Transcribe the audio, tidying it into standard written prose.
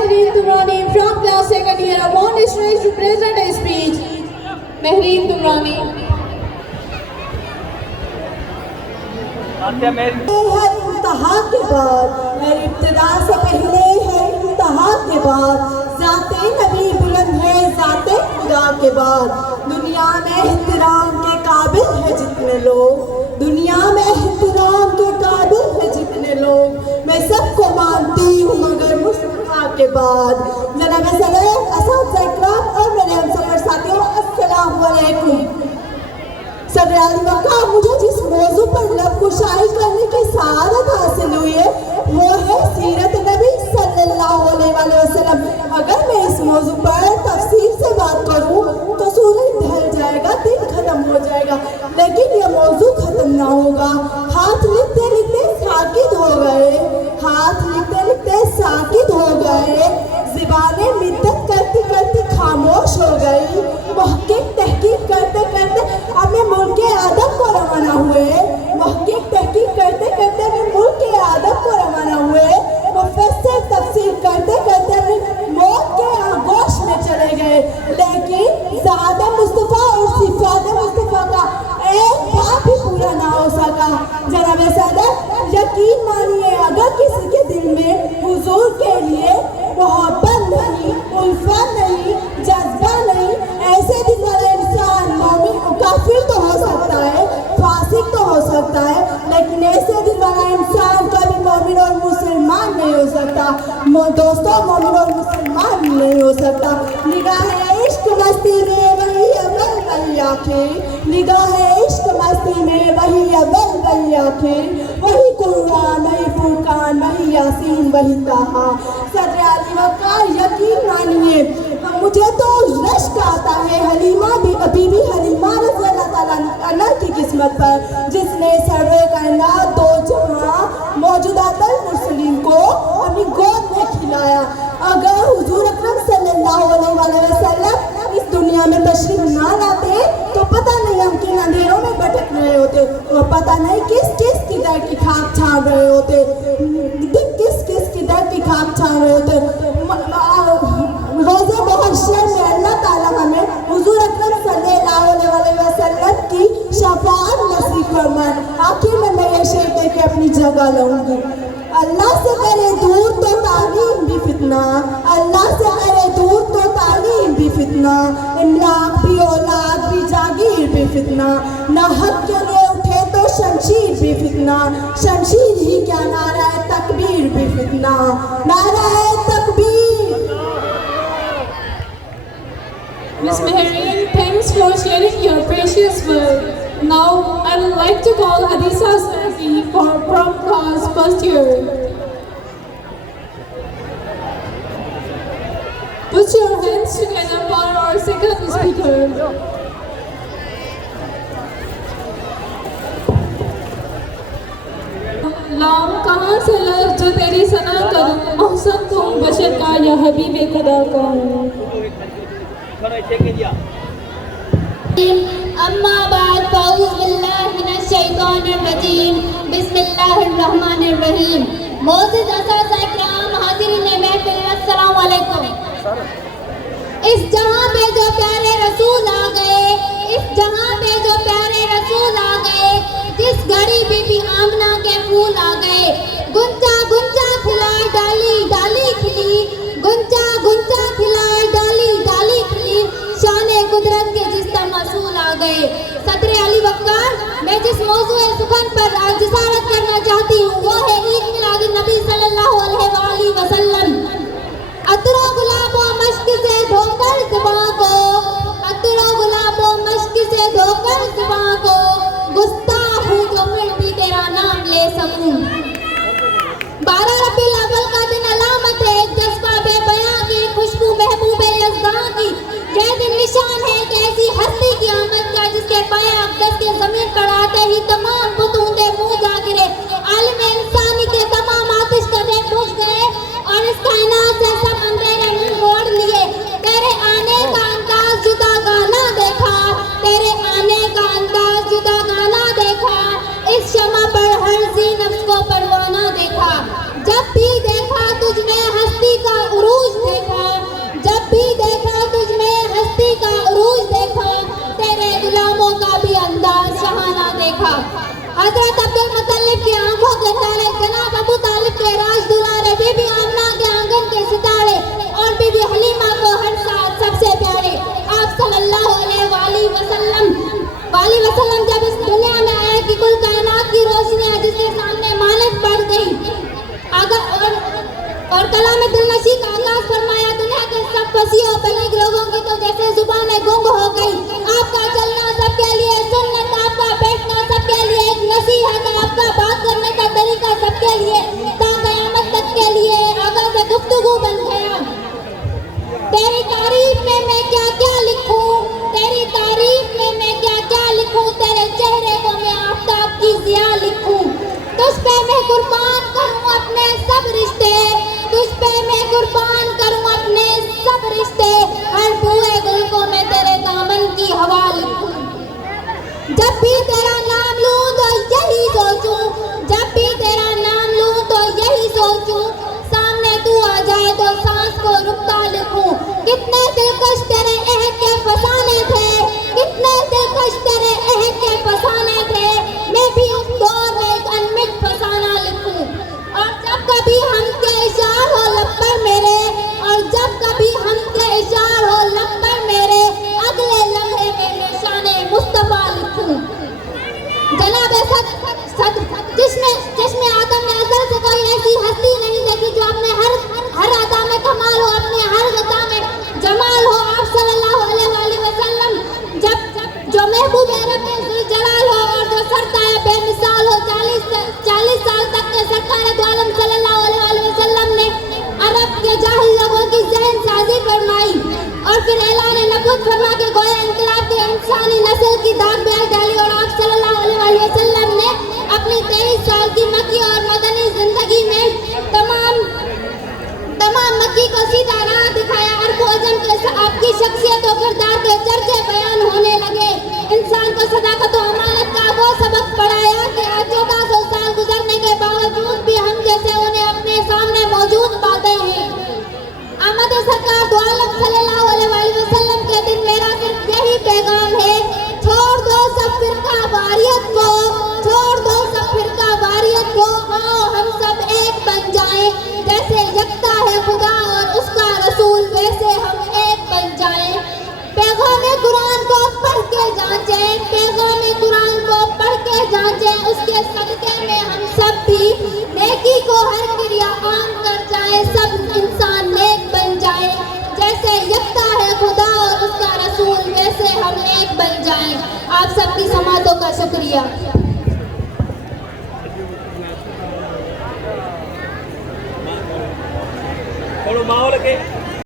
Mehreen Tumrani from class 2nd year. I want this race to present a speech. Mehreen Tumrani. ہر انتہا کے بعد، ہر ابتدا سے پہلے ہر انتہا کے بعد، ذات نبی بلند ہے ذات خدا کے بعد. دنیا میں احترام کے قابل ہے جتنے لوگ، دنیا میں احترام کے قابل ہے جتنے لوگ، میں سب کو مانتی ہوں مگر مصطفیٰ کے بعد. جناب صدر، اساتذہ اکرام اور میرے ہم سفر ساتھیوں، السلام علیکم. صدر علی وقار، مجھے جس موضوع پر لب کشائی کرنے کی سعادت حاصل ہوئی ہے وہ ہے سیرت نبی صلی اللہ علیہ وآلہ وسلم. اگر میں اس موضوع پر تفصیل سے بات کروں تو سورج ڈھل جائے گا، دن ختم ہو جائے گا، لیکن یہ موضوع ختم نہ ہوگا. ہاتھ لکھتے لکھتے ساکت ہو گئے، ہاتھ لکھتے لکھتے ساکت ہو گئے، زبانیں مدت کرتی کرتی خاموش ہو گئی. محقق تحقیق کرتے کرتے ہمیں ملک کے ادب کو روانہ ہوئے، محقق تحقیق کرتے کرتے ہمیں ملک کے ادب کو روانہ ہوئے، مفسر تفسیر کرتے کرتے ہمیں موت کے آغوش میں چلے گئے. لیکن ذات مصطفیٰ اور صفات مصطفیٰ کا ایک بات بھی پورا نہ ہو سکا. جناب صدر، یقین مانیے اگر کسی کے دل میں حضور کے لیے محبت نہیں، الفت نہیں، جذبہ نہیں، ایسے دل والا انسان مومن کافر تو ہو سکتا ہے، فاسق تو ہو سکتا ہے، لیکن ایسے دل والا انسان کبھی مومن اور مسلمان نہیں ہو سکتا. دوستوں، مومن اور مسلمان نہیں ہو سکتا. نگاہ عشق مستی میں وہی اول وہی آخر، نگاہ عشق مستی میں وہی اول وہی آخر، وہی قرآن وہی فرقان وہی یاسین وہی طٰہٰ. صدر علی وقار، یقین مانیے مجھے تو رشک آتا ہے حلیمہ بی بی حلیمہ رضی اللہ تعالیٰ عنہ کی قسمت پر، جس نے سرور کائنات دو جہاں موجودہ المرسلین کو اپنی گود میں کھلایا. اگر حضور اکرم صلی اللہ علیہ وسلم اس دنیا میں تشریف نہ لاتے تو پتہ نہیں ہم کن اندھیروں میں بھٹک رہے ہوتے، اور پتہ نہیں کس کس کی در کی کھاک چھان رہے ہوتے، کس کس کی در کی کھاک چھان رہے ہوتے. روزے محشر میں اللہ تعالیٰ ہمیں حضور اکرم صلی اللہ علیہ وسلم کی شفاعت نصیب فرمائے. آخر میں یہ شعر کہہ کے اپنی جگہ لوں گی. اللہ سے کرے دور تو تعلیم بھی فتنہ، اللہ سے کرے دور تو تعلیم بھی فتنہ، املاک بھی اولاد بھی جاگیر بھی فتنہ، نہ حق کے لیے اٹھے تو شمشیر بھی فتنہ، شمشیر ہی کیا نعرہ تکبیر بھی فتنہ، نعرہ تکبیر. Ms. Mehreen, thanks for sharing your precious word. Now, I would like to call Hadisa Safi from class 1st year. Put your hands together for our second speaker. لام کہاں سے لفظ جو تیری ثنا کروں، محسن تم بشر کا یا حبیب خدا کہوں. اما بعد فاعوذ باللہ من الشیطان الرجیم، بسم اللہ الرحمن الرحیم. معزز اساتذہ اکرام، حاضرین محفل، السلام علیکم. اس جہاں پہ جو پیارے رسول آ گئے، اس جہاں پہ جو پیارے رسول آ گئے، جس گھڑی بی بی آمنہ کے پھول آ گئے، گنجا گنجا کھلائے ڈالی ڈالی کھلی، گنجا گنجا کھلائے ڈالی ڈالی کھلی، شان قدرت کے جس طرح محصول آ گئے. صدر علی وقار، میں جس موضوع سخن پر جسارت کرنا چاہتی ہوں وہ ہے عید میلاد النبی صلی اللہ علیہ وآلہ وسلم. عطر و گلاب و مشک سے دھو کر زباں کو علیہ وسلم جب اس دنیا میں آئے کہ کل کائنات کی روشنیاں جس کے سامنے مانت پڑ گئی اور کلام دل نشی کا آغاز فرمایا دنیا کے سب فصیح و بلیغ لوگوں کی تو جیسے زبانیں گنگ ہو گئی. آپ کا چلنا سب کے لیے سنت, آپ کا بیٹھنا سب کے لیے ایک نصیحت, آپ کا بات کرنے کا طریقہ سب کے لیے تا قیامت تک کے لیے آغاز گفتگو بن گیا. تیری تعریف میں میں کیا کیا لکھوں, تیری تعریف میں میں کیا کیا لکھوں, تیرے چہرے کو میں آفتاب کی ضیاء لکھوں. تجھ پہ میں قربان کروں اپنے سب رشتے, تجھ پہ میں قربان کروں اپنے سب رشتے, ہر بوئے گل کو میں تیرے دامن کی ہوا لکھوں. جب بھی تیرا نام لوں تو یہی سوچوں, جب بھی تیرا نام لوں تو یہی سوچوں, سامنے تو آ جائے تو سانس کو رکتا لکھوں. کتنے دلکش تیرے عہد کے فسانے تھے, کتنے دلکش تیرے عہد کے فسانے تھے, میں بھی اس دور میں ایک انمٹ فسانہ لکھوں. اور جب کبھی ہم کے اشعار ہو لب پر میرے, اور جب کبھی ہم کے اشعار ہو لب پر میرے, اگلے لمحے میں نشان مصطفیٰ لکھوں. جناب چشم آدم نے ازل سے کوئی ایسی ہستی نہیں دیکھی جو اپنے ہر ادا میں کمال ہو, اپنے ہر غذا میں جمال ہو. آپ صلی اللہ علیہ وآلہ وسلم جو محبوب رب ذوالجلال ہو اور جو سرتائے بے مثال ہو. 40 سال تک کے سرکار دو عالم صلی اللہ علیہ وآلہ وسلم نے عرب کے جاہل لوگوں کی ذہن سازی فرمائی اور پھر اعلان نبوت فرما کے گویا انقلاب کے انسانی نسل کی داغ بیل ڈالی. اور آپ صلی اللہ علیہ وآلہ وسلم نے اپنی 23 سال کی مکی اور مدنی زندگی میں تمام مکی کو سیدھا راہ دکھایا. اور بھوجن کے آپ کی شخصیت و کردار کے چرچے بیان ہونے لگے. انسان کو صداقت و امانت کا وہ سبق پڑھایا کہ آج 1400 سال گزرنے کے باوجود بھی ہم جیسے انہیں اپنے سامنے موجود پاتے ہیں. آمد سرکار دو عالم صلی اللہ علیہ وآلہ وسلم کے دن میرا صرف یہی پیغام ہے, چھوڑ دو سب فرقہ واریت کو, چھوڑ دو سب فرقہ واریت کو, آؤ ہم سب ایک بن جائیں. جیسے یکتا ہے خدا اور اس کا رسول ویسے ہم ایک بن جائیں. پیغام قرآن کو پڑھ کے جانچیں, پیغام قرآن کو پڑھ کے جانچیں, اس کے صدقے میں ہم سب بھی نیکی کو ہر کریا عام کر جائیں, سب انسان نیک بن جائیں. جیسے یکتا ہے خدا اور اس کا رسول ویسے ہم ایک بن جائیں. آپ سب کی سماعتوں کا شکریہ. ماحول کے